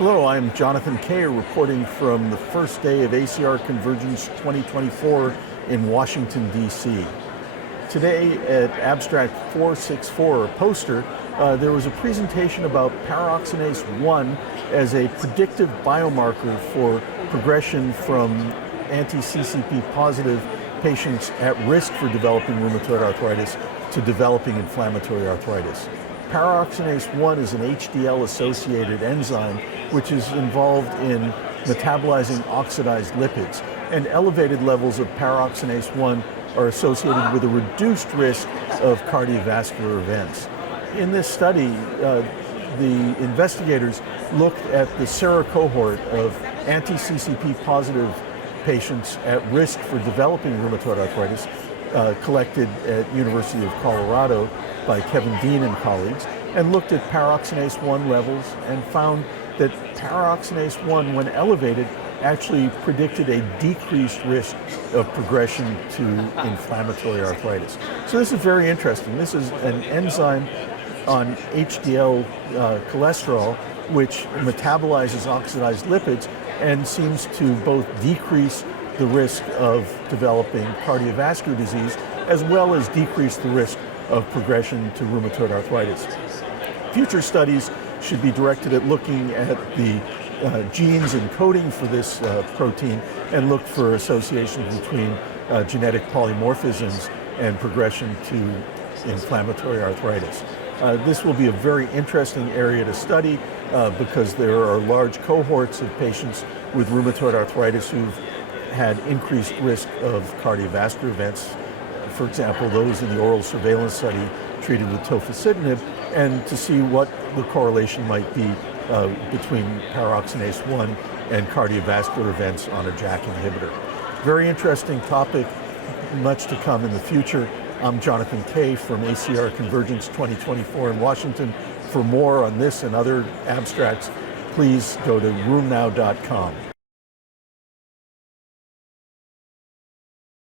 Hello, I'm Jonathan Kay, reporting from the first day of ACR Convergence 2024 in Washington, D.C. Today at Abstract 464, a poster, there was a presentation about Paraoxonase-1 as a predictive biomarker for progression from anti-CCP positive patients at risk for developing rheumatoid arthritis to developing inflammatory arthritis. Paraoxonase-1 is an HDL-associated enzyme which is involved in metabolizing oxidized lipids, and elevated levels of Paraoxonase-1 are associated with a reduced risk of cardiovascular events. In this study, the investigators looked at the SERA cohort of anti-CCP positive patients at risk for developing rheumatoid arthritis, collected at University of Colorado by Kevin Dean and colleagues, and looked at Paraoxonase-1 levels and found that Paraoxonase-1, when elevated, actually predicted a decreased risk of progression to inflammatory arthritis. So this is very interesting. This is an enzyme on HDL cholesterol which metabolizes oxidized lipids and seems to both decrease the risk of developing cardiovascular disease as well as decrease the risk of progression to rheumatoid arthritis. Future studies should be directed at looking at the genes encoding for this protein and look for associations between genetic polymorphisms and progression to inflammatory arthritis. This will be a very interesting area to study because there are large cohorts of patients with rheumatoid arthritis who've had increased risk of cardiovascular events, for example, those in the oral surveillance study treated with tofacitinib, and to see what the correlation might be between Paraoxonase-1 and cardiovascular events on a JAK inhibitor. Very interesting topic, much to come in the future. I'm Jonathan Kay from ACR Convergence 2024 in Washington. For more on this and other abstracts, please go to roomnow.com.